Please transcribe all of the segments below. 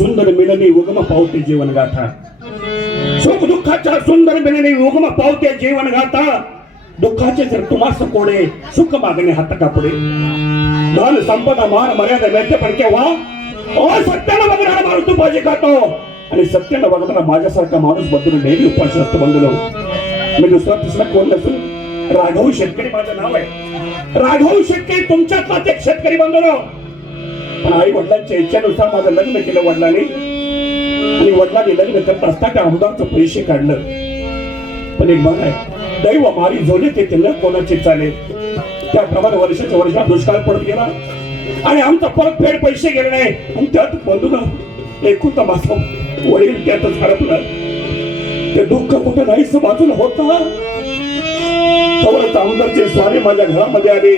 सुंदर मिलनी उगम पावते जीवन गाथा, सुख दुःखाच्या सुंदर मिलनी उगम पावते जीवन गाथा, दुःखाचे जर तुम्हास कोडे सुख मागणे हात कापडे, धन संपदा मान मर्यादा मिळते पण केव्हा सत्याला बघणारा माणूस तू पाहिजे खातो आणि सत्याला बघणारा माझ्यासारखा माणूस बदलून नेहमी उपाशी असतो बंधू. मी दुसरा तिसरा कोण नसून राघव शेतकरी माझं नाव आहे. राघव शेतकरी तुमच्यातलाच एक शेतकरी बंधू. पण आई वडिलांच्या इच्छेनुसार माझं लग्न केलं वडिलांनी आणि वडिलांनी लग्न करत असता त्या आमदारचं पैसे काढलं. पण एक म्हण आहे, दैव मारी झोले ते न कोणाचे चाले. त्याप्रमाणे वर्षाच्या वर्षात दुष्काळ पडत गेला आणि आमचा परत फेड पैसे गेले नाही आणि त्यात बंधून एकूण माझा वडील त्यातच हरपलं. ते दुःख कुठं नाहीच बाजूला होता. आमदारचे स्वारे माझ्या घरामध्ये आले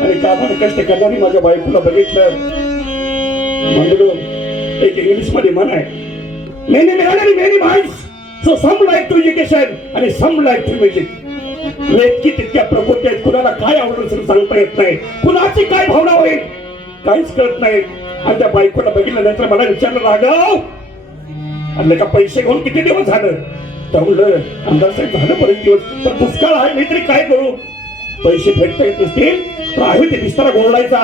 आणि कामाने कष्ट करणारी माझ्या बायकोला बघितलं. एक इंग्लिश मध्ये म्हण आहे, मेनी मिळालेली many minds so some like to education आणि सम लाईक टू म्युझिक. व्यक्ती तितक्या प्रकृती आहेत, कुणाला काय आवडून सांगता येत नाही, कुणाची काय भावना होईल काहीच कळत नाही. आणि त्या बायकोला बघितल्यानंतर मला विचारलं, राघव आणलं का पैसे घेऊन किती दिवस झालं? तर म्हणलं आमदार साहेब झालं बरेच दिवस, पण दुष्काळ आहे मी तरी काय करू? पैसे फेडता येत नसतील तर आहे ते बिस्तारा गोळायचा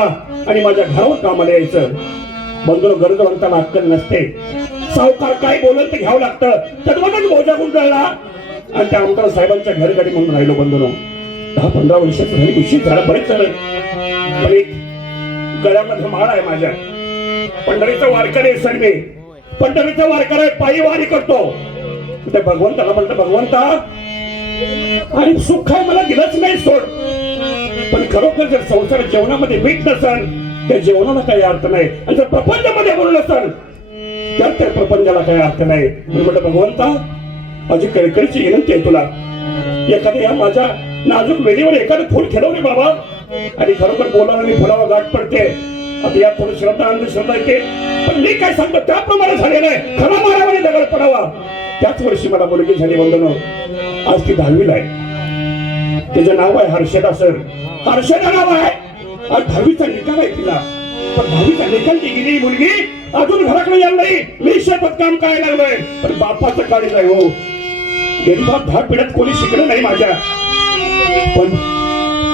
आणि माझ्या घरावर कामाला यायचं. बंधू गरजवंताला अक्कल नसते, सावकार काय बोलत ते घ्यावं लागतं. त्यातूनच बोजा गुंडाळला आणि त्या आमदार साहेबांच्या घरगाडी म्हणून राहिलो. बंधू 10-15 वर्षाचं झाली, उशीर झाला, बरेच झालं. पण एक गळ्यामध्ये माळ आहे माझ्या, पंढरीचा वारकरी आहे सर मी. पंढरीचा वारकरी पायी वारी करतो. त्या भगवंताला म्हणतं, भगवंता आणि सुख आहे मला दिलंच नाही सोड, पण खरोखर जर संसार जेवणामध्ये मीठ नसल त्या जेवणाला काही अर्थ नाही आणि जर प्रपंचामध्ये बोललं नसल तर त्या प्रपंचाला काही अर्थ नाही. म्हटलं भगवंता माझी कळकळीची विनंती आहे तुला, एखाद्या माझ्या नाजूक वेळीवर एखादं फुल खेळवले बाबा आणि खरोखर बोलायला मी फुलावर गाठ पडते. आता या थोडी श्रद्धा अंधश्रद्धा येते, पण मी काय सांगतो त्याप्रमाणे झालेलं आहे. खरा मारावाने दगड पडावा. त्याच वर्षी मला मुलगी झाली बंधनो. आज ती 10वीला आहे. त्याचं नाव आहे हर्षदा सर. हर्षदा नाव आहे. आज 10वीचा निकाल आहे तिला. पण 10वीचा निकाल ती गेली मुलगी अजून घराकडे यायला नाही. मी शेतात काम करायला लागलोय, पण बापाचं काळी नाही हो. गेली बाप 10 पिढ्यात कोणी शिकलं नाही माझ्या.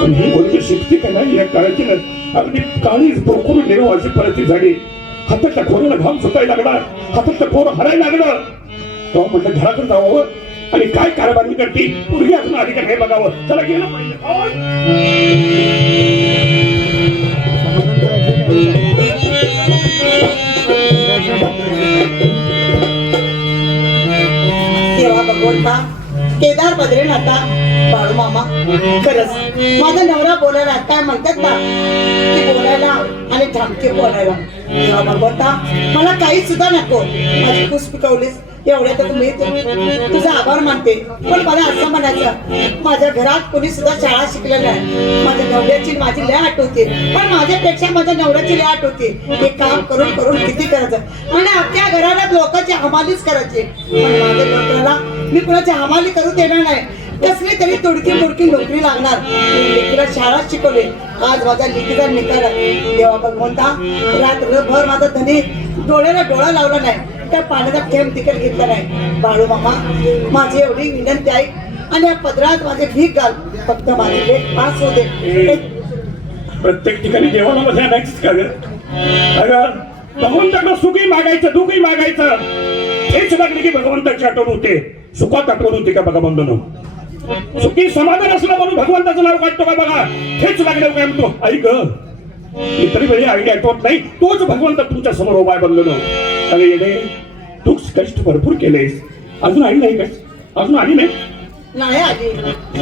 पण ही मुलगी शिकते का नाही या काळाची अगदी काळीच बोकरून नेलो अशी परिस्थिती झाली. हातातल्या खोऱ्याला घाम सुटायला लागला, हातातलं खोरं हरायला लागलं. तेव्हा म्हटलं घराकडे जावं आणि काय कारभार करते पूर्वी अजून आधी का नाही बघावं. चला गेलं पाहिजे. तेव्हा भगवंता केदार बद्रीनाथा बाळू मामा खरंच माझा नवरा बोलायला काय म्हणतात ना की बोलायला आणि ठामके बोलायला. तेव्हा भगवंता मला काही सुद्धा नको. माझी खुश पिकवलीस एवढ्या तर मी तुझा आभार मानते. पण मला असं म्हणायचं, माझ्या घरात कोणी सुद्धा शाळा शिकलेलं नाही. माझ्या नवऱ्याची माझी लय आठवते, पण माझ्यापेक्षा माझ्या नवऱ्याची लय आठवते. हे काम करून करून किती करायचं आणि आपल्या घराला लोकांची हमालीच करायची. पण माझ्या नवऱ्याला मी कुणाची हमाली करू देणार नाही. कसली तरी तुडकी मुडकी नोकरी लागणार. लेकीला शाळा शिकवले. आज माझ्या लेकीचा निकाल आहे. देवा भगवंता रात्रभर माझा धनी डोळ्याला डोळा लावला नाही, त्या पाण्याचा थेंब तिकट घेतला नाही. बाळू मामा माझी एवढी विनंती आहे आणि या पदरात माझे भीक घाल. फक्त माझे लेख पास होते. प्रत्येक ठिकाणी देवाला मध्ये आणायचंच का ग? भगवंताकडे सुखी मागायचं दुखी मागायचं हेच लागले की भगवंताची आठवण होते. सुखात आठवण होते का बघा बंधूंनो? सुखी समाधान असलं म्हणून भगवंताचं नाव काढतो का बघा? हेच लागले काय म्हणतो ऐक इतरी वेळी आई आठवत नाही, तोच भगवंत तुमच्या समोर उभा आहे बंधूंनो. अरे येणे तू कष्ट भरपूर केलेस, अजून आई नाही का? अजून आली नाही? नाही आली.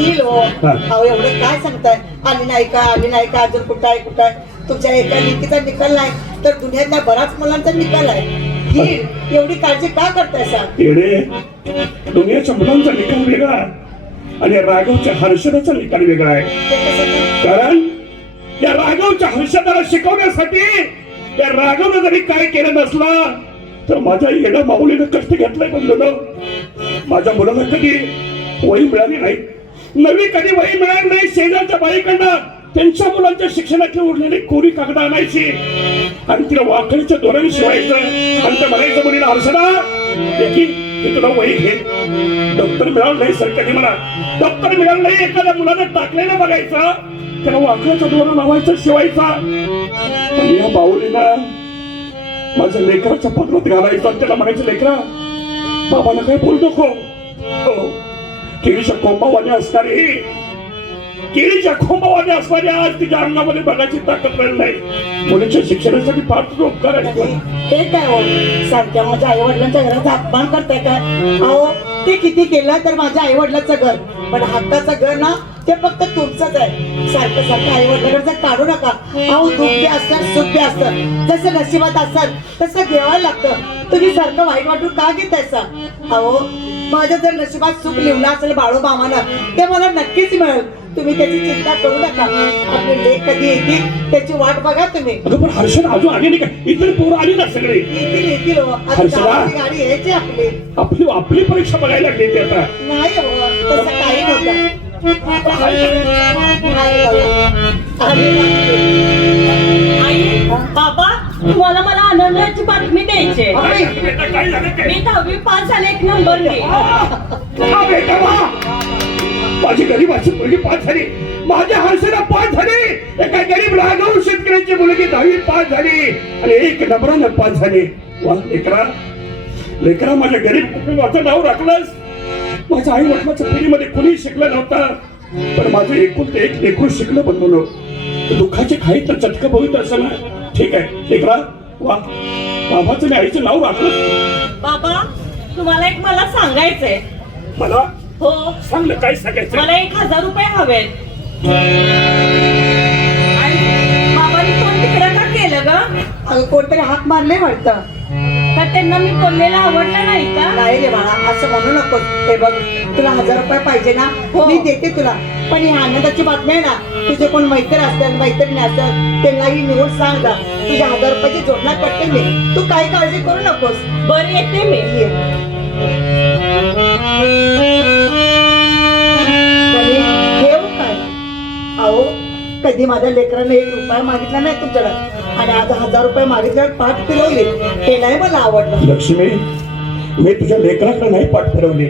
येईल हो. अहो एवढं काय सांगताय? आली नाही का आली नाही का? अजून कुठं आहे कुठं आहे? तुमच्या एका लेकीचा निकाल नाही तर दुनियातल्या बऱ्याच मुलांचा निकाल आहे. येईल एवढी काळजी का करताय सांग? येणे दुनियाच्या मुलांचा निकाल वेगळा आणि राघवच्या हर्षदाचा निकाल वेगळा आहे. कारण या राघवच्या हर्षदाला शिकवण्यासाठी त्या राघवनं जरी काय केलं नसलं तर माझ्या येणं माऊलीनं कष्ट घेतलंय बंधूंनो. माझ्या मुलाला कधी वही मिळाली नाही, नवी कधी वही मिळाली नाही. शेजारच्या बाईकडनं त्यांच्या मुलांच्या शिक्षणाची उरलेली कोरी कागद आणायची आणि तिला वाकळीच्या दोराने शिवायचं आणि त्या म्हणायचं मुलीला हर्षदा देखील मी तुला वही घेईन. डॉक्टर मिळालं नाही सर कधी मला डॉक्टर मिळालं नाही एखाद्या मुलानं टाकलेलं बघायचं त्याला वाकळीचा दोरा लावायचा शिवायचा. पण या बाहुलीला माझ्या लेकराच्या पदरात घालायचा त्याला म्हणायचं लेकरा बाबाला काय बोल नको. हो केळीच्या कोंबावाने असणारी केळीच्या खोंबावाने असणारी आज तिच्या अंगामध्ये बघायची ताकद राहिली नाही. मुलीच्या शिक्षणासाठी फार तुझा उपकार आहे. ते काय हो सारख्या माझ्या आई वडिलांच्या घराचा अपमान करताय काय? अहो ते किती केलं तर माझ्या आई वडिलांचं घर पण हक्काचं घर ना ते फक्त तुमचंच आहे. सारखं सारखं आई वडिलांकडे काढू नका. अहो दुःख बी असतं सुख बी असतं जसं नशिबात असतं तसं घ्यावं लागतं. तुम्ही सारखं वाईट वाटून का घेतायसा? अहो माझं जर नशिबात सुख लिहिलं असेल बाळू मामाला ते मला नक्कीच मिळेल. तुम्ही त्याची चिंता करू नका. आपले लेख कधी येतील त्याची वाट बघा तुम्ही. अगं पण हर्षद अजून आली नाही का? इतर पोरं आली ना सगळे येतील हो. आता हर्षदा. गावाची गाडी यायची आपली आपली आपली परीक्षा बघायला लागली ती आता. नाही हो तसं काही नव्हतं. आई बाबा तुम्हाला मला आनंदाची बातमी द्यायची आहे. अरे, बेटा, काय झालं काय? मी 10वी पास झाले 1 नंबरने. हा, बेटा, वा. माझी गरीबाची मुलगी पास झाली माझ्या हर्षदा पास झाली. एका गरीब रागाऊ शेतकऱ्याची मुलगी 10वी पास झाली आणि 1 नंबरानं पास झाली. वा लेकरा लेकरा माझ्या गरीब कुटुंबाचं नाव राखलंस. माझ्या आई वडिलांच्या पिढीमध्ये कुणी शिकलं नव्हतं पण माझं एकूण ते एक लेकरू शिकलं बनवलं. दुःखाचे खाई तर चटकं बघित असं ना. ठीक आहे लेकरा वा बाबाचं आणि आईचं नाव राखलं. बाबा तुम्हाला एक मला सांगायचंय. मला हो सांगलं काय सांगायचं. मला 1000 रुपये हवेत. आणि बाबांनी फोन तिकडे का केलं ग? अगं कोणतरी हाक मारले वाटतं. का त्यांना मी बोललेलं आवडलं नाही का? नाही रे बाळा असं म्हणू नको. हे बघ तुला 1000 रुपये पाहिजे ना हो. मी देते तुला पण ही आनंदाची बातमी आहे ना तुझे कोण मैत्री असतात मैत्रिणी असतात त्यांनाही निवड सांग जा. तुझ्या 1000 रुपयाची जोडणा करते मी. तू काही काळजी करू नकोस. बरं येते मी. ये. आणि ठेव काय? अहो कधी माझ्या लेकराने 1 रुपया मागितला नाही तुमच्याकडे आणि आज 1000 रुपये मागितल्यावर पाठ फिरवली. हे नाही मला आवडलं. लक्ष्मी मी तुझ्या लेकराकडे नाही पाठ फिरवली.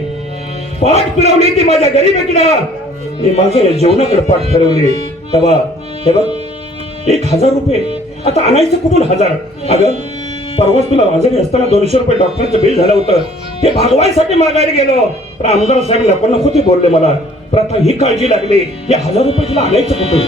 पाठ फिरवली ती माझ्या गरीबाकडं. मी माझ्या या जेवणाकडे पाठ फिरवली. तेव्हा हे बघ 1000 रुपये आता आणायचं कुठून 1000? अगं परवाच तुला आजारी असताना 200 रुपये डॉक्टरचं बिल झालं होतं ते भागवायसाठी मागायला गेलो तर आमदार साहेब नको नको ते बोलले मला. तर आता ही काळजी लागली हे 1000 रुपये तुला आणायचं कुठून?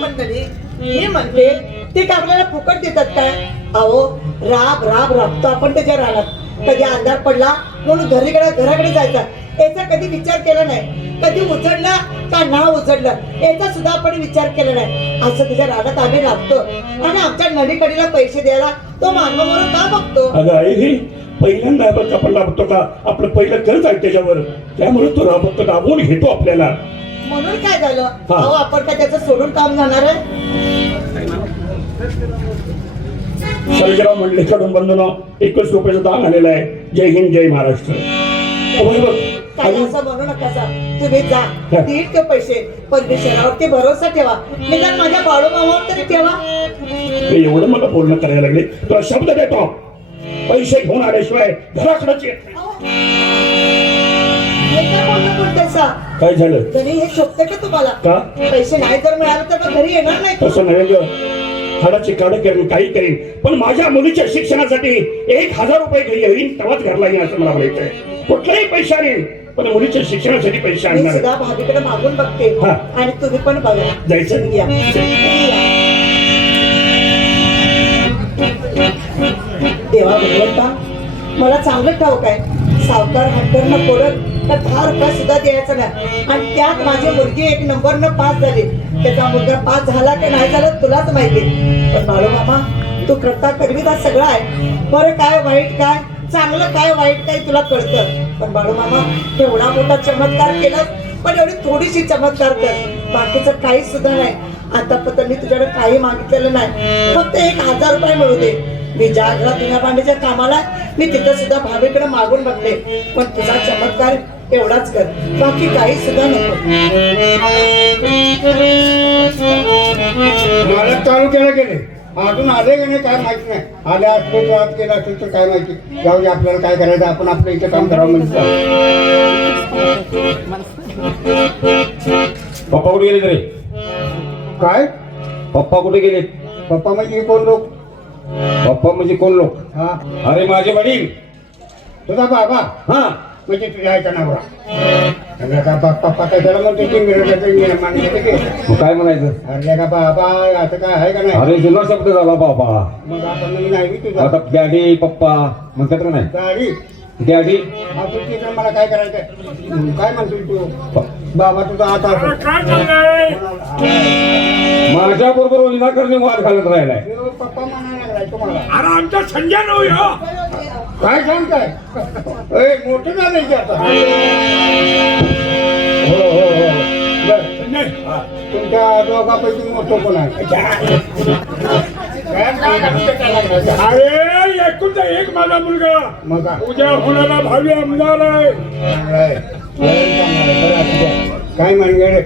मंडळी मी म्हणते ते का आपल्याला फुकट देतात काय? अहो राब राब राबतो आपण त्याच्या रानात. कधी अंधार पडला म्हणून घराकडे जायचा याचा कधी विचार केला नाही. कधी उचडला का ना उचडलं याचा सुद्धा आपण विचार केला नाही. असं त्याच्या रानात आम्ही लागतो आणि आमच्या नदीकडीला पैसे द्यायला तो मानव म्हणून का बघतो? अगं आई ही पहिल्यांदा आपण लाभतो का? आपलं पहिलं कर्ज आहे त्याच्यावर त्यामुळे तो राबवून घेतो आपल्याला. म्हणून काय झालं? हा. अहो आपण काय त्याचं सोडून काम जाणार आहे? सर्जेराव मंडलेकडून बंधूंनो 21 रुपयाचं दान आलेलं आहे. जय हिंद जय महाराष्ट्र. काही असं म्हणू नका सा. तुम्ही जा देईल ते पैसे परमेश्वरावरती भरोसा ठेवा. निदान माझ्या बाळू मामावर तरी ठेवा. एवढं मला बोलणं करायला लागले तुला शब्द देतो पैसे घेऊन आल्याशिवाय घराकडेच येत नाही. हे काय बोलणं बोलताय सा? काय झालं? घरी हे शोभतं का तुम्हाला? का? पैसे नाही जर मिळाले तर मग घरी येणार नाही. तसं नव्हे ग. हाडाची काढ करेन काही करेन पण माझ्या मुलीच्या शिक्षणासाठी 1000 रुपये घरी येईन तेव्हाच घरला येईन असं मला म्हणायचंय. कुठलाही पैसा आणेन पण मुलीच्या शिक्षणासाठी पैसे मी आणणार. सुद्धा भाभीकडे मागून बघते हा. आणि तुम्ही पण बघा. जायचं? या. देवा भगवंता मला चांगलं ठाऊक आहे सावकार हंटरनं पोरत तर 10 रुपये सुद्धा द्यायचं नाही आणि त्यात माझी मुलगी 1 नंबरनं पास झाली. त्याचा मुलगा पास झाला की नाही झाला तुलाच माहिती. पण बाळू मामा तू करता करविता सगळं आहे. बरं काय वाईट काय चांगलं काय वाईट काय तुला कळतं. पण बाळू मामा एवढा मोठा चमत्कार केला पण एवढी थोडीशी चमत्कार कर. बाकीचं काही सुद्धा नाही. आतापर्यंत मी तुझ्याकडे काही मागितलेलं नाही. फक्त 1000 रुपये मिळू दे. मी ज्या घरात धुण्या भांडीच्या कामाला मी तिथं सुद्धा भाभीकडे मागून बघते, पण तुझा चमत्कार एवढाच कर, बाकी काही सुद्धा नको. मला चालू केलं गेले अजून आले का नाही काय माहित नाही. आले असले तर आज केलं असेल तर काय माहिती. जाऊ दे, आपल्याला काय करायचं, आपण आपलं इथे काम करावं म्हणजे. पप्पा कुठे गेले रे? काय पप्पा कुठे गेले? पप्पा म्हणजे कोण लोक? पप्पा म्हणजे कोण लोक? हा, अरे माझे वडील. तुझा बाबा हा, म्हणजे तुझ्या आईचा नवरा. पप्पा काय त्याला म्हणतो की मग काय म्हणायचं? अरे का बाबा असं काय आहे का नाही? अरे जुना शब्द झाला बाबा. मग आता नवीन आहे की तुझा आता डॅडी पप्पा म्हणतात का नाही? गाडी डॅडी. आपण तिकडे मला काय करायचं? काय म्हणतो तू? बाबा तुझा हात असं माझ्या बरोबर विनाकारण वाद घालत राहिलाय. पप्पा म्हणायला लागलाय तुम्हाला. अरे आमचा संजय नव्हे हो. काय सांगताय? मोठं झालंय की आता. हो हो हो बर. तुमच्या दोघांपैकी मोठं कोण आहे? अरे एकुलता एक माझा मुलगा मग उद्या होणारा भावी आमदार आहे. काय म्हणगे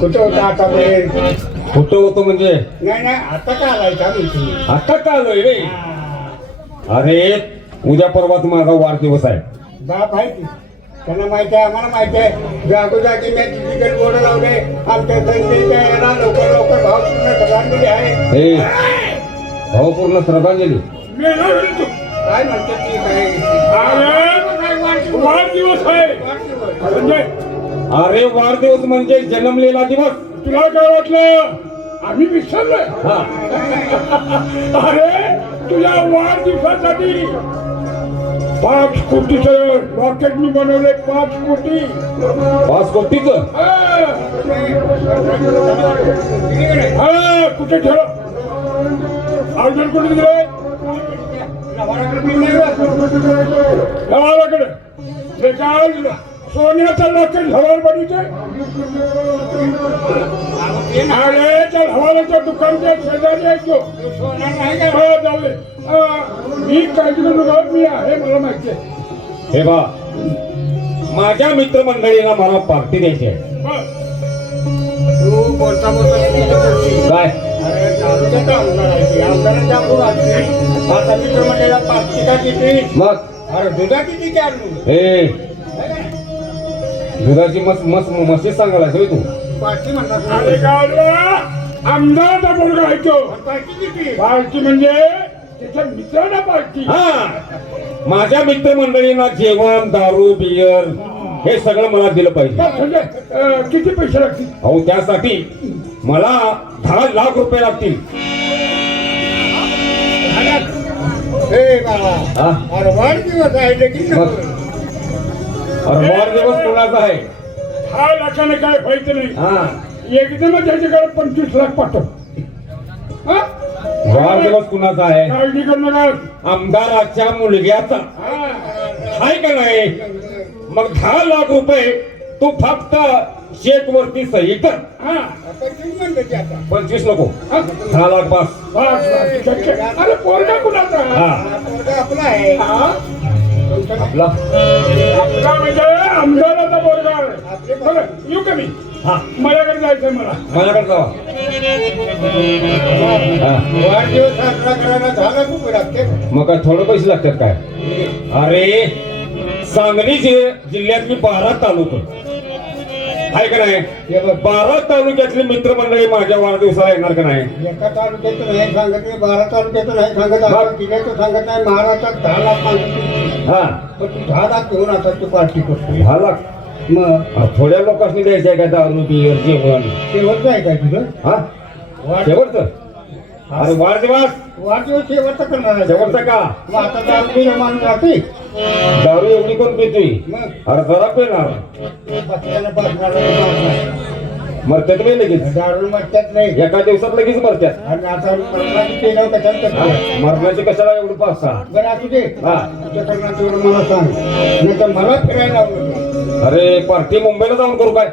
कुठं होता आतापर्यंत? कुठं होतो म्हणजे? नाही नाही आता काय आलाय का म्हणते? आता का आलोय रे? अरे उद्या परवाच माझा वाढदिवस आहे. बाप आहे की त्यांना माहिती आहे, आम्हाला माहिती आहे. जागोजागी मी तिकडे बोर्ड लावले आमच्या संस्थेच्या याला लवकर लवकर भावपूर्ण श्रद्धांजली आहे. हे भावपूर्ण श्रद्धांजली. काय म्हणतात की काय? वाढदिवस आहे. वाढदिवस. अरे वाढदिवस म्हणजे जन्मलेला दिवस. तुला काय वाटलं आम्ही विसरलोय? हा. अरे तुझ्या वाढदिवसासाठी 5 कोटीचं रॉकेट मी बनवले. 5 कोटी. 5 कोटीचं? हा कुठे ठेव? अजून कुठे दिले? गावाकडे. ते काय सोन्याचं रॉकेट हवाल बनवते. अरे त्या हवालाच्या दुकानच्या शेजारी आहे. जाऊ दे. मी काळजी करू नका, मी आहे, मला माहिती आहे. हे बा माझ्या मित्रमंडळींना मला पार्टी द्यायची आहे. तू बोलता बोलता काय? अरे तालुक्याचा आमदार आहे की आमदाराच्या पुढे आता मित्रमंडळाला पार्टी का किती? मग अरे दुधा किती काढू? हे दुधाची मस्ती सांगायला होय तू? पार्टी म्हणतात. अरे गावला आमदाराचा मुलगा आहे तो. पार्टी किती? पार्टी म्हणजे त्याच्या मित्रांना पार्टी. हा, माझ्या मित्रमंडळींना जेवण दारू बियर हे सगळं मला दिलं पाहिजे. किती पैसे लागतील? अहो त्यासाठी मला 10 लाख रुपये लागतील. हे बाळा हा? अरे वाढदिवस आहे लगीन मग? नको. अरे वाढदिवस कोणाचा आहे? 10 लाखाने काय व्हायचं नाही. हा, एकदमच त्याच्याकडे 25 लाख पाठव. वाढदिवस कुणाचा आहे? काळजी करू नका. आमदाराच्या मुलग्याचा आहे का नाही? मग 10 लाख रुपये तू फक्त चेक वरती सही कर. 25 नको, 10 लाख बस. अरे पोरगा कुणाचा? आपला आहे आपला म्हणजे आमदाराचा पोरगा आहे. बरं, येऊ का मी? हा, माझ्याकडे जायचंय. माझ्याकडे जावा. वाढदिवस साजरा करायला 10 लाख रुपये लागते. मग काय थोडे पैसे लागतात काय? अरे सांगली जिल्ह्यातली 12 तालुके आहे का नाही? 12 तालुक्यातली मित्रमंडळी माझ्या वाढदिवसाला येणार का नाही? एका तालुक्यातून नाही सांगत नाही, 12 तालुक्यातून नाही सांगत, आपण जिल्ह्यातून सांगत नाही. महाराष्ट्रात 10 लाख मागितली. हा, पण तू 10 लाख घेऊन आता तू पार्टी करतो. 10 लाख मग थोड्या लोकांनी द्यायचं आहे का? दारू बियर जेवण? शेवटचं आहे काय तुझं? हा, शेवटचं. अरे वाढदिवस वाढदिवस शेवटचं करणार आहे. शेवटचा का? मग आता दारू पिणं माणूस राहते. दारू एवढी कोण पितोय? मग अरे जरा पेणार बसल्यानं बसणार नाही. मरतात नाही लगेच. दारू मरतात नाही. एका दिवसात लगेच मरतात. आणि आता मरणाची पेनाव कशाला हा, करतो? मरणाची कशाला एवढं 5-6? बरं असू दे. हा. तुझ्याकडनं तेवढं मला सांग, नाही तर मला फिरायला आवडतं. अरे पार्टी मुंबईला जाऊन करू काय?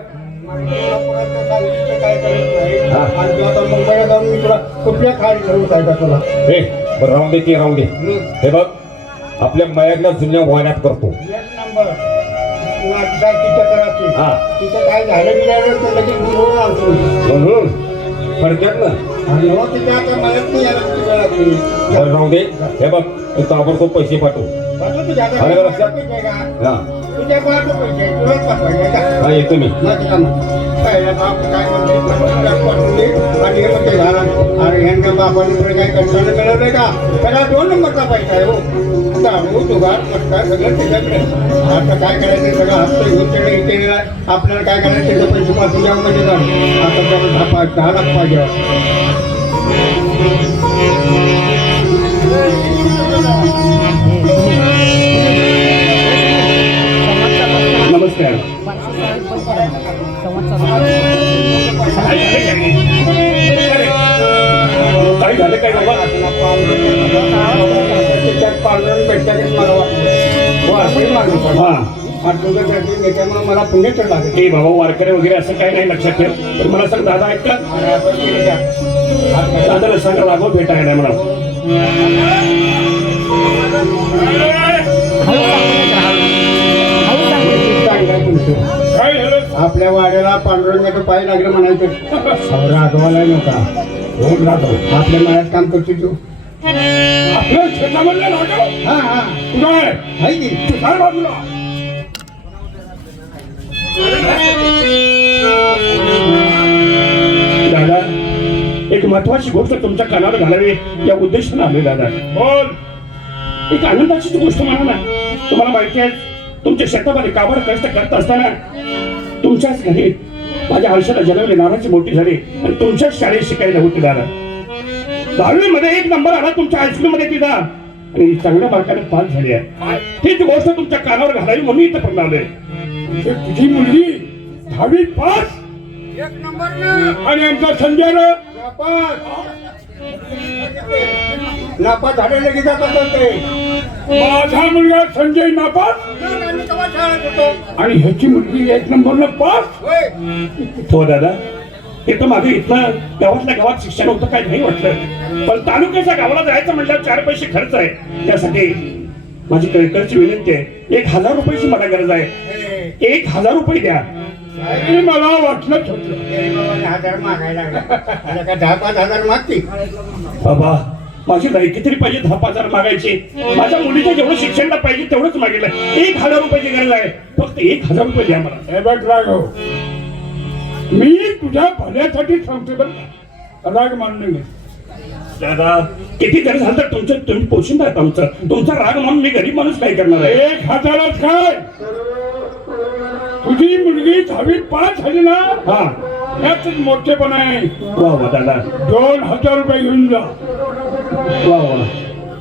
काय करत नाही. हा. आणि तू आता मुंबईला जाऊन मी तुला कुठल्या खाली घेऊन जायचा तुला? हे बरं राहून दे ते राहून दे. हे बघ आपल्या मयातल्या जुन्या वाण्यात करतो. एक नंबर नाटकात तिच्या करायची हा तिचं काय झालं बिघाडलं तर लगेच बोलवून आणतो म्हणून फडक्यात ना. आणि हो तिच्या आता मदत नाही यायला तिच्या लागली बरं राहून दे. हे बघ तू ताबडतोब पैसे पाठव. पाठव तुझ्या आता आलं का लक्षात? पैसे का हा तुझ्या पाठव पैसे तुलाच पाठवायचे का हा येतो मी. माझं काम काय आता आपण काय म्हणते पाठवून दे आणि हे म्हणते घाला आणि ह्यांना बापाने काय कष्टाने मिळवलंय का त्याला 2 नंबरचा पैसा आहे हो दारू जुगार मटका सगळं त्याच्याकडे आता काय करायचं सगळं हप्ते घेऊन तिकडे इथे आपल्याला काय करायचं त्याचे पैसे पाठवून द्यावं म्हणजे झालं आता त्याला 10 लाख पाहिजे नमस्कार. काय झालं काय बाबा? त्याच्यात पांढरून भेटतातच मला वाटतं वारकरी माणूस आहे. हा आणि तुझं त्याची त्याच्यामुळे मला पुण्य तर लागेल हे बाबा वारकरी वगैरे असं काही नाही लक्षात ठेव. पण मला सांग दादा आहेत का? आणि आपण केलं का दादाला सांगा राघव भेटायला म्हणा. काय झालं आपल्या वाड्याला पांडुरंगाचं पाय लागलं म्हणायचं राघवाला नका हो राघव आपल्या मळ्यात काम करतो तू आपल्या शेतामधलं राघव हा हा कुठं आहे? आहे की तू सांग बाजूला. दादा एक महत्वाची गोष्ट तुमच्या कानावर घालावी या उद्देशाने आलोय दादा. बोल. एक आनंदाचीच गोष्ट म्हणा ना. तुम्हाला माहिती आहे तुमच्या शेतामध्ये काबार कष्ट करत असताना तुमच्याच घरी माझ्या आयुष्याला जन्मले नानाची मोठी झाली आणि तुमच्याच शाळेत शिकायला होती दादा. 10वी मध्ये 1 नंबर आला तुमच्या हायस्कूल मध्ये तिचा आणि चांगल्या मार्काने पास झाली आहे. तीच गोष्ट तुमच्या कानावर घालावी म्हणून इथं पण आलोय. तुझी मुलगी 10वी पास 1 नंबर आणि आमचा संजय नापास झाले लगेच जातात ते माझा मुलगा संजय नापास आम्ही तेव्हा शाळेत होतो आणि ह्याची मुलगी 1 नंबरला पास. होय हो दादा इथं माझं इथनं गावातल्या गावात शिक्षण होतं काय नाही वाटलं. पण तालुक्याच्या गावाला जायचं म्हटल्यावर 4 पैसे खर्च आहे. त्यासाठी माझी कळकळची विनंती आहे 1000 रुपयाची मला गरज आहे. 1000 रुपये द्या. मला वाटलंच होतं 1000 मागायला लागला आता काय 10-5 हजार मागते बाबा माझी लायकी तरी पाहिजे 10-5 हजार मागायची. माझ्या मुलीचं जेवढं शिक्षणला पाहिजे तेवढंच मागितलं. 1000 रुपयाची गरज आहे. फक्त 1000 रुपये द्या मला. हे बघ राघव मी तुझ्या भल्यासाठी सांगते बरं का. राग मानणं नाही. दादा किती जरी झालं तर तुमचं तुम्ही पोषण द्या आमचं. तुमचा राग म्हणून मी गरीब माणूस काय करणार आहे. 1000च काय तुझी मुलगी 10वी पास झाली ना हा यातच मोठेपण आहे. वा वा दादा 2000 रुपये घेऊन जा. वा वा.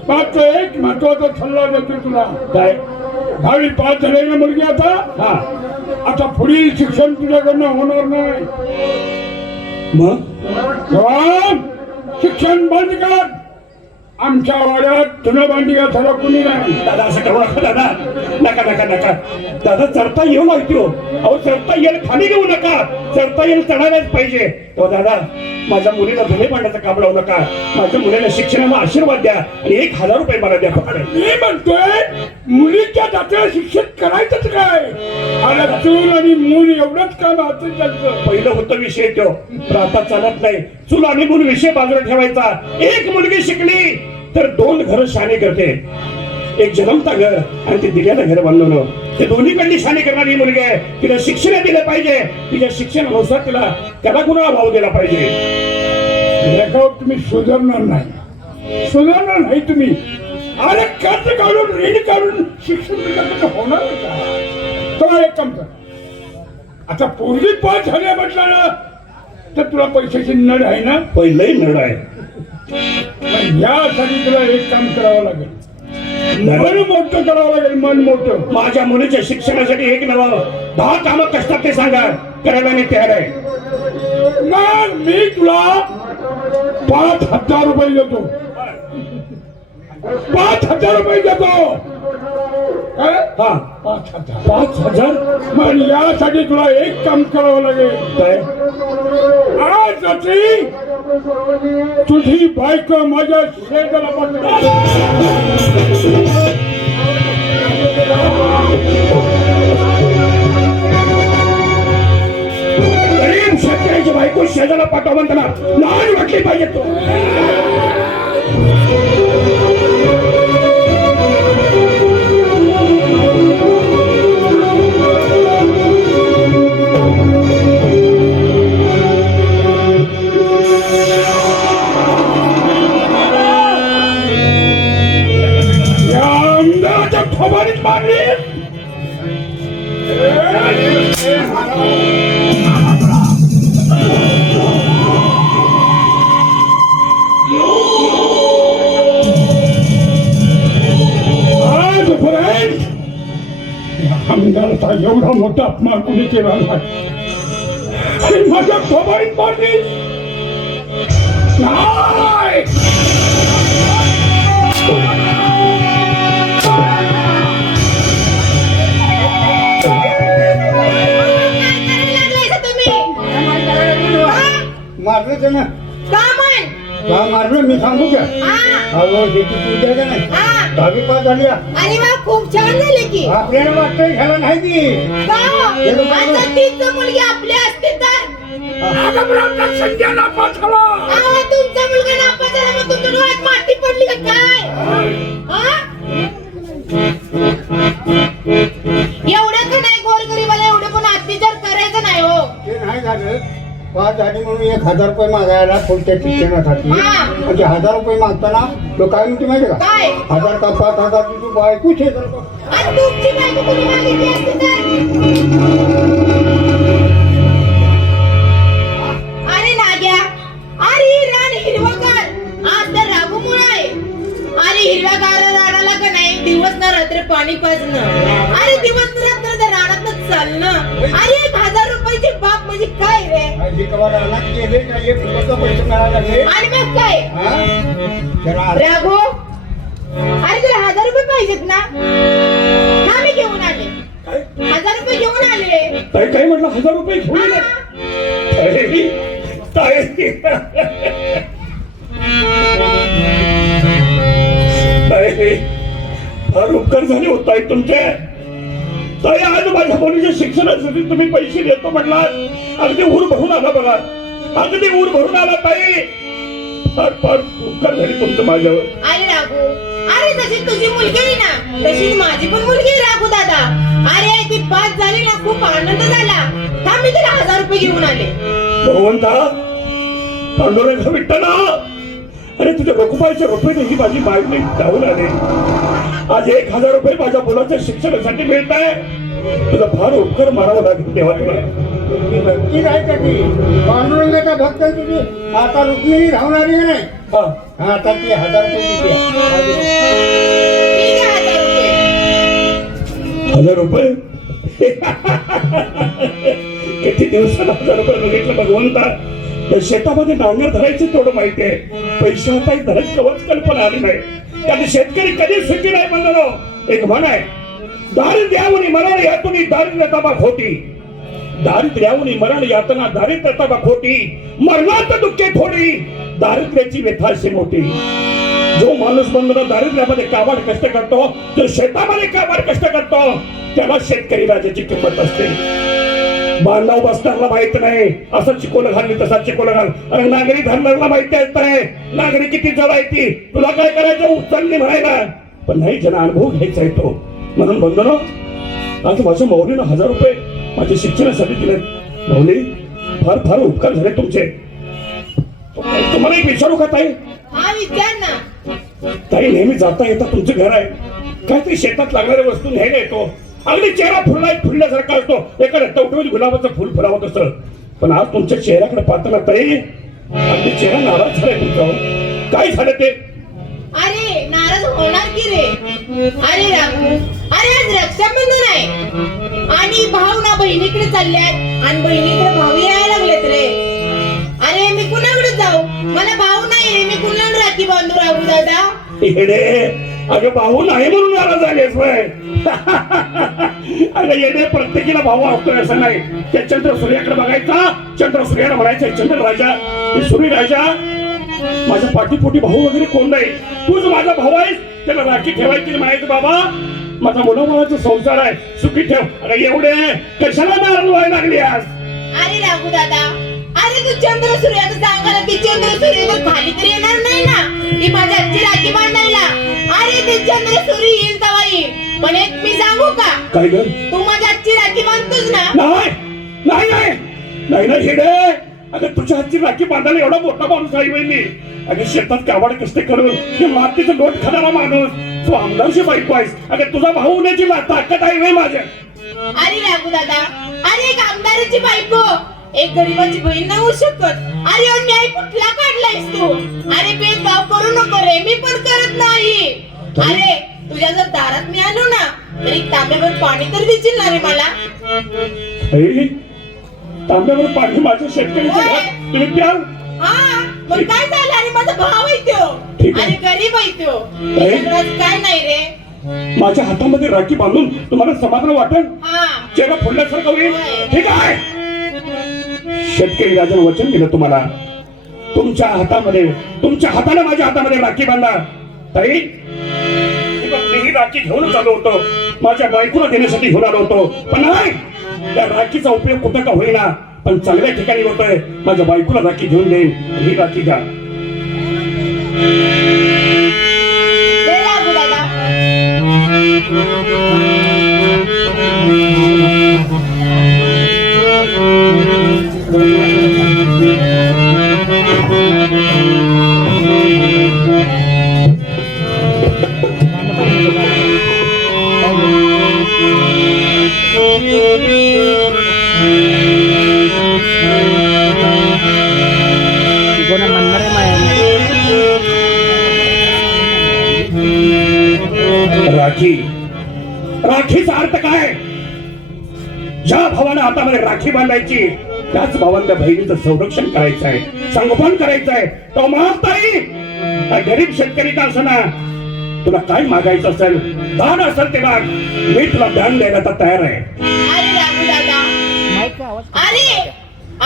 मात्र एक महत्वाचा सल्ला देतो तुला काय? 10वी पास झालेली मुलगी आता हा आता पुढील शिक्षण तुझ्याकडनं होणार नाही. मग जवान शिक्षण बंद कर. आमच्या वाड्यात तुला भांडी घासायला कुणी नाही. दादा असं करू नका दादा. नका नका नका दादा चढता येऊ लागते हो. अहो चढता येईल खाली घेऊ नका. चढता येईल चढायलाच पाहिजे. तो दादा माझ्या मुलीला धुणे पाण्याचं काम लावू नका. माझ्या मुलीला शिक्षणाला आशीर्वाद द्या आणि 1000 रुपये मला द्या फक्त. मी म्हणतोय मुलीच्या जातीला शिक्षित करायचंच काय. अरे चूल आणि मूल एवढंच काम असतं त्यांचं. पहिलं होतं विषय तो पण आता चालत नाही. चूल आणि मूल विषय बाजूला ठेवायचा. एक मुलगी शिकली तर 2 घर शाने करते. एक जन्मता घर आणि ते दिल्यानं घर बांधवणं. ते दोन्हीकडली शाने करणारी मुलगी आहे. तिला शिक्षण दिलं पाहिजे. तिच्या शिक्षणानुसार त्याला गुणाला भाव दिला पाहिजे. लेखावर तुम्ही सुधारणार नाही तुम्ही. अरे कर्ज काढून ऋण काढून शिक्षण दिलं तर होणार का. तर एक काम कर आता पोरगी पास झाल्या म्हटलं ना तर तुला पैशाची नड आहे ना. पहिलंही नड आहे. पण यासाठी तुला एक काम करावं लागेल. मन मोठं करावं लागेल. मन मोठं. माझ्या मुलीच्या शिक्षणासाठी एक नवं 10 कामं कष्टात ते सांगा करायला मी तयार आहे. मग मी तुला 5000 रुपये देतो. 5000 रुपये देतो. काय? हा 5000. 5000 मग यासाठी तुला एक काम करावं लागेल. काय? आज रात्री तुझी बायको माझ्या शेजाला पडली. गरीब शेतकऱ्याची बायको शेजाला पाठवा म्हणताना लहान वाटली पाहिजे तो. या आमदाराच्या थोबाडीत मारली. आजपर्यंत आमदाराचा एवढा मोठा अपमान कोणी केला नाही आणि माझ्या थोबाडीत मारली. नाही. मारलं त्यानं का मारलं मी सांगू का अहो शेती पूजा का नाही 10वी पास झाली आणि मग खूप छान झाले की आपल्याला वाटतंय घ्यायला नाही की आता तीच मुलगी आपली असते तर संध्या नापास झाला. अहो, तुमचा मुलगा नापास झाला मग तुमच्या डोळ्यात माती पडली का काय हा? एवढं का नाही गोरगरीबाला एवढं पण अत्याचार करायचं नाही हो. ते नाही झालं पास झाली म्हणून 1000 रुपये मागायला पुढच्या शिक्षणासाठी हा. म्हणजे 1000 रुपये मागताना तो काय म्हणते माहिती का काय 1000 का 5000 तू बायको शेजार आणि तुमची बायको कोणी मागितली असते तर अरे नाग्या अरे रान हिरवागार आज तर राघूमुळे आहे. अरे हिरव्यागार रानाला का नाही दिवस ना रात्र पाणी पाजणं अरे दिवस ना रात्र त्या रानात चालणं अरे 1000 रुपयाची बाप म्हणजे काय रे माझी कवा रानात गेले का हे फुकटचं पैसे मिळायला लागले आणि मग काय हा? जरा राघू अरे तुला 1000 रुपये पाहिजेत ना हा मी घेऊन आले 1000 रुपये घेऊन आले. ताई काय म्हटलं 1000 रुपये घेऊन ये. ताई ताई फार उपकार झाले होत आहेत तुमचे. ताई आज माझ्या मुलीच्या शिक्षणासाठी तुम्ही पैसे देतो म्हटलात अगदी ऊर भरून आला बघा. अगदी ऊर भरून आला ताई. फार फार उपकार झाले तुमचं माझ्यावर. अरे राघू अरे तशी तुझी मुलगी आहे ना तशी माझी पण मुलगी आहे राघू दादा. अरे ती पास झाली ना खूप आनंद झाला. थांब मी तिला 1000 रुपये घेऊन आले. भगवंता पांडुरंग विठ्ठला अरे तुझ्या रघुबाईच्या रुपये ही माझी मागणी धावून आली. आज 1000 रुपये माझ्या मुलाच्या शिक्षणासाठी मिळत आहे. तुझा फार उपकार मारावा लागेल तेव्हा तुला. भक्ती काय कधी पांडुरंगाचा भक्त आहे तुझी आता रुक्मिणी धावणारी आहे नाही हा हा, आता ती 1000 रुपये देते. ठीक आहे 1000 रुपये. 1000 रुपये किती दिवसाला 1000 रुपये बघितलं भगवंता. त्या शेतामध्ये नांगर धरायचं तेवढं माहिती आहे. पैसे हाताने धरायची कवच कल्पना आली नाही. त्याने शेतकरी कधीच सुखी नाही म्हणलो. एक म्हण आहे दारिद्र्यावनी मरण यातून दारिद्र्यता खोटी. दारिद्र्यावनी मरण यातना दारिद्र्यता खोटी. मरणात दुःखे थोडी दारिद्र्याची व्यथाशी मोठी. जो माणूस बंधन दारिद्र्यामध्ये काबाड कष्ट करतो जो शेतामध्ये काबाड कष्ट करतो त्याला शेतकरी राजाची किंमत असते. बांधव बसणारला माहित नाही असं चिकोलं घालली तसा चिकोलं घाल. अरे नागरी धरणारला माहिती आहे नागरी किती जड आहे ती. तुला काय करायचं उचलली म्हणायला पण नाही ज्यांना अनुभव घ्यायचा आहे तो. म्हणून बंधनो आज माझ्या मौलीनं 1000 रुपये माझ्या शिक्षणासाठी दिले. मौली फार फार उपकार झाले तुमचे. तुम्हाला एक विचारू का ताई. हा विचार ना. ताई नेहमी जाता येता तुमचं घर आहे काहीतरी शेतात लागणाऱ्या वस्तू घ्यायला येतो. अगदी चेहरा फुलल्यासारखा असतो. एखाद्या टवटवीत गुलाबाचं फुल फुलावत असतं. पण आज तुमच्या चेहऱ्याकडे पाहताना ताई अगदी चेहरा नाराज झालाय तुमचा. काय झालं ते. अरे नाराज होणार की रे. अरे राघू अरे आज रक्षाबंधन आहे आणि भाऊ ना बहिणीकडे चालल्यात आणि बहिणीकडे भाऊ यायला लागलेत रे. अरे मी कुणाकडे जाऊ मला भाऊ नाही रे. मी कुणाला राखी बांधू राघू दादा. अगं भाऊ नाही म्हणून नाराज झालेस. अरे येणे प्रत्येकीला भाऊ असतोय असं नाही. त्या चंद्र सूर्याकडे बघायचा, चंद्र सूर्याला म्हणायचं चंद्र राजा, सूर्य राजा, माझ्या पाठीपोटी भाऊ वगैरे कोण नाही, तूच माझा भाऊ आहेस, त्याला राखी ठेवायची म्हणायचं बाबा माझा मुलामुळाचा संसार आहे, सुखी ठेव. अरे एवढे कशाला नाराज व्हायला लागली आज? अरे राघू दादा, अरे तू चंद्र सूर्याचं सांगायला ती चंद्र सूर्य तर खाली तरी येणार नाही ना, ती माझ्या आजची राखी बांधायला. अरे ते चंद्र सूर्य येईल तेव्हा येईल, पण एक मी सांगू का, काय ग? तू माझ्या आजची राखी बांधतोस ना? नाही नाही नाही नाही ना शेडे, अगं तुझ्या हातची राखी बांधायला एवढा मोठा माणूस आहे मी. अगं शेतात काबाड कष्ट करून हे मातीचं लोट खाणारा माणूस, तू आमदारची बायको आहेस. अगं तुझा भाऊ होण्याची ताकद आहे नाही माझ्या. अरे राघू दादा, अरे एक आमदाराची बायको एक गरीबाची बहीण नाही होऊ शकत. अरे हो न्याय कुठला काढलायस तू? अरे भेदभाव करू नको रे, मी पण करत नाही. अरे तुझ्या जर दारात मी आलो ना तर एक तांब्यावर पाणी तर देशील ना रे मला? हे, तांब्यावर पाणी माझ्या शेतकऱ्याच्या घरात तुम्ही प्याल? हा मग काय झालं? अरे माझा भाव आहे तो, ठीक आहे. अरे गरीब आहे तो, त्याच्याकडे काय नाही रे. माझ्या हातामध्ये राखी बांधून तुम्हाला समाधान वाटेल, हा चेहरा फुलल्यासारखं होईल. ठीक आहे, शेतकरी राजाने वचन दिलं तुम्हाला, तुमच्या हाताने माझ्या हातामध्ये राखी बांधा. ताई मी राखी घेऊनच आलो होतो, माझ्या बायकोला देण्यासाठी घेऊन आलो होतो, पण नाही, त्या राखीचा उपयोग कुठं का होईना, पण चांगल्या ठिकाणी होतोय. माझ्या बायकोला राखी घेऊन देईन, ही राखी घ्या. दे राघू दादा. राखी, राखीचा अर्थ काय? ज्या भावानं हातामध्ये राखी बांधायची त्याच भावांच्या बहिणीचं संरक्षण करायचं आहे, संगोपन करायचं आहे. तो महाताई गरीब शेतकरी का असना, तुला काय मागायचं असेल, दान असेल ते माग, मी तुला दान द्यायला तर तयार आहे. अरे राघू दादा, अरे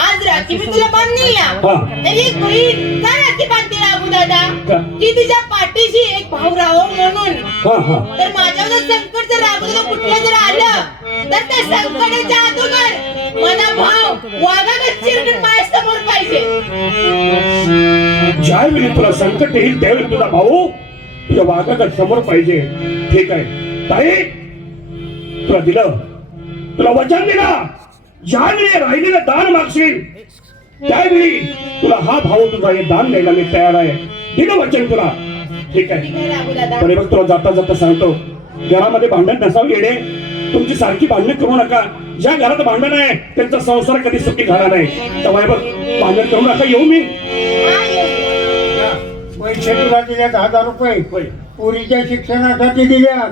आज राखी मी तुला बांधली हा. ना, तरी एक बहीण का राखी बांधते राघू दादा? का? की तुझ्या पाठीशी एक भाऊ राहावं म्हणून. हा हा, तर माझ्यावर संकट जर राघू दादा कुठलं जर आलं तर त्या संकटाच्या अगोदर माझा भाऊ वाघागत चिरकट माझ्यासमोर पाहिजे. ज्यावेळी तुला संकट येईल त्यावेळी तुझा भाऊ तुझ्या वाघाच्या समोर पाहिजे. ठीक आहे ताई, तुला दिलं, तुला वचन दिलं, ज्यावेळी राहिलेलं दान मागशील त्यावेळी तुला हा भाऊ तुझा हे दान द्यायला मी तयार आहे. दिलं वचन तुला. ठीक आहे, ठीक आहे राघू दादा. पण बघ तुला जाता जाता सांगतो, घरामध्ये भांडण नसावं येणे, तुमची सारखी भांडण करू नका. ज्या घरात भांडण आहे त्यांचा संसार कधी सुखी झाला नाही. तेव्हा बघ भांडण करू नका. येऊ मी? हा, ये. पैसे तुला दिल्यात 1000 रुपये, पुरीच्या शिक्षणासाठी दिल्यात.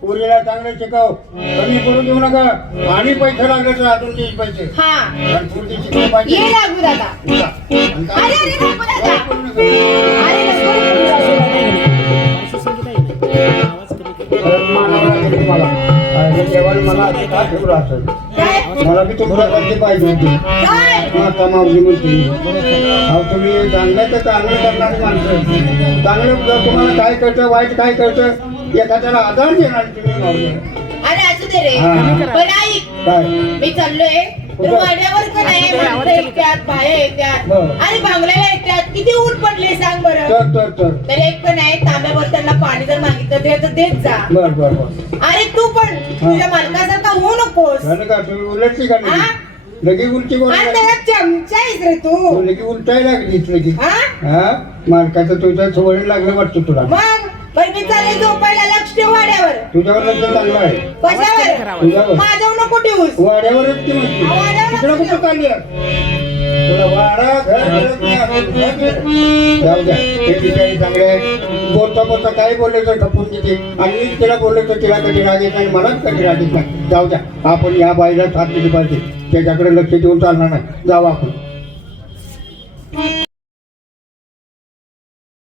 पुरीला चांगलं शिकव, कमी करू देऊ नका. आणि पैसे लागले तर अजून 30 पैसे. हा आणि पुढची शिकवण पाहिजे. ये राघू दादा. अरे अरे राघू दादा, अरे नको रे मला असं का ठेवलं असेल? काय? मला बी तुमच्यासाठी पाहिजे होती. काय? आता मावशी म्हणते, अहो तुम्ही चांगलं तर चांगलं करणारी माणसं, चांगलं जर तुम्हाला काय कळतं, वाईट काय कळतं, एखाद्याला आधार देणार तुम्ही मावशी. अरे असू दे रे. हा. पण ऐक, काय मी चाललोय तर वाड्यावर का नाही माणसं येतात, बाया येतात, बरं. आणि बांगल्याला येतात. किती ऊन पडले सांग बरं. तर एक पण आहे, तांब्यावर त्यांना पाणी जर मागितलं तर देत जा. बर बर बर अरे तू पण तुझ्या मालकासारखा होऊ नकोस. झालं का? तुम्ही उलटली का हा? लगी उलटी बोल, आणि त्याला चमचा आहेस रे तू. लगी उलटाय लागलीच लगी. हा हा मालकाचं तुझ्या सवय लागलं वाटतं तुला. मग पण मी चालले झोपायला, लक्ष ठेव वाड्यावर. तुझ्यावर लक्ष चांगलं आहे. कशावर? तुझ्यावर माझ्यावर नको ठेवूस. वाड्यावरच ती म्हणते. वाड्यावर तिकडं कुठं चालली आहे? तुला वाडा घर कळत नाही अजून. जाऊ द्या, ते ठिकाणी चांगले आहे. बोलता बोलता काय बोलले तर खपून देते, आणि मी तिला बोलले तर तिला कधी राग येत नाही, मलाच कधी राग येत नाही. जाऊ द्या, आपण या बाईला साथ दिली पाहिजे, त्याच्याकडे लक्ष देऊन चालणार नाही. जाऊ आपण.